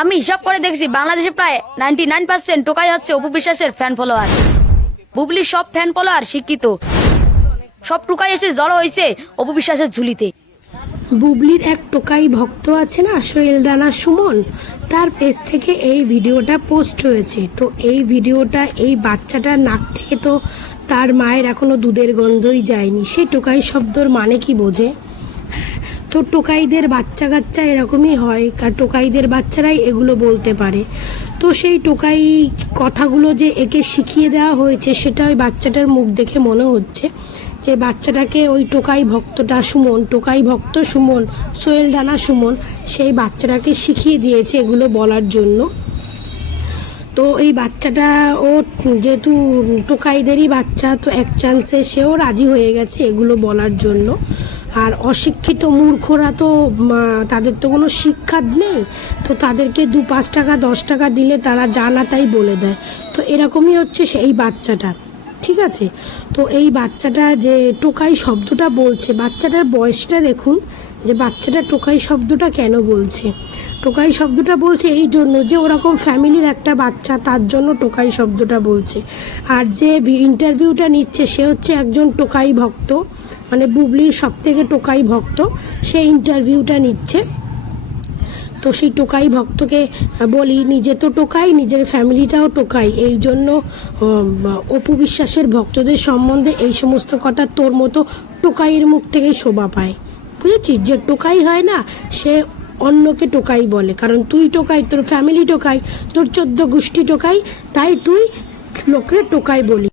আমি হিসাব করে দেখছি বাংলাদেশে প্রায় 99% টোকাই হচ্ছে অপু বিশ্বাসের ফ্যান ফলোয়ার। বুবলির সব ফ্যান ফলোয়ার শিক্ষিত, সব টোকাই এসে জড়ো হয়েছে অপু বিশ্বাসের ঝুলিতে। বুবলির এক টোকাই ভক্ত আছে না, সোহেল রানা সুমন, তার পেজ থেকে এই ভিডিওটা পোস্ট হয়েছে। তো এই ভিডিওটা, এই বাচ্চাটার নাক থেকে তো তার মায়ের এখনো দুধের গন্ধই যায়নি। সেই টোকাই শব্দর মানে কি বোঝে? তো টোকাইদের বাচ্চা কাচ্চা এরকমই হয়, আর টোকাইদের বাচ্চারাই এগুলো বলতে পারে। তো সেই টোকাই কথাগুলো যে একে শিখিয়ে দেওয়া হয়েছে, সেটা ওই বাচ্চাটার মুখ দেখে মনে হচ্ছে যে বাচ্চাটাকে ওই টোকাই ভক্তটা সুমন, টোকাই ভক্ত সুমন, সোহেল রানা সুমন, সেই বাচ্চাটাকে শিখিয়ে দিয়েছে এগুলো বলার জন্য। তো এই বাচ্চাটা, ও যেহেতু টোকাইদেরই বাচ্চা, তো এক চান্সে সেও রাজি হয়ে গেছে এগুলো বলার জন্য। আর অশিক্ষিত মূর্খরা তো তাদের তো কোনো শিক্ষা নেই, তো তাদেরকে 2-5 টাকা 10 টাকা দিলে তারা যা না তাই বলে দেয়। তো এরকমই হচ্ছে সেই বাচ্চাটা, ঠিক আছে? তো এই বাচ্চাটা যে টোকাই শব্দটা বলছে, বাচ্চাটার বয়সটা দেখুন, যে বাচ্চাটা টোকাই শব্দটা কেন বলছে। টোকাই শব্দটা বলছে এই জন্য যে ওরকম ফ্যামিলির একটা বাচ্চা, তার জন্য টোকাই শব্দটা বলছে। আর যে ইন্টারভিউটা নিচ্ছে সে হচ্ছে একজন টোকাই ভক্ত, মানে বুবলির সব থেকে টোকাই ভক্ত, সে ইন্টারভিউটা নিচ্ছে। তো সেই টোকাই ভক্তকে বলি, নিজে তো টোকাই, নিজের ফ্যামিলিটাও টোকাই, এই জন্য অপু বিশ্বাসের ভক্তদের সম্বন্ধে এই সমস্ত কথা তোর মতো টোকাইয়ের মুখ থেকেই শোভা পায়, বুঝেছিস? যে টোকাই হয় না, সে অন্যকে টোকাই বলে, কারণ তুই টোকাই, তোর ফ্যামিলি টোকাই, তোর 14 গোষ্ঠী টোকাই, তাই তুই লোকের টোকাই বলি।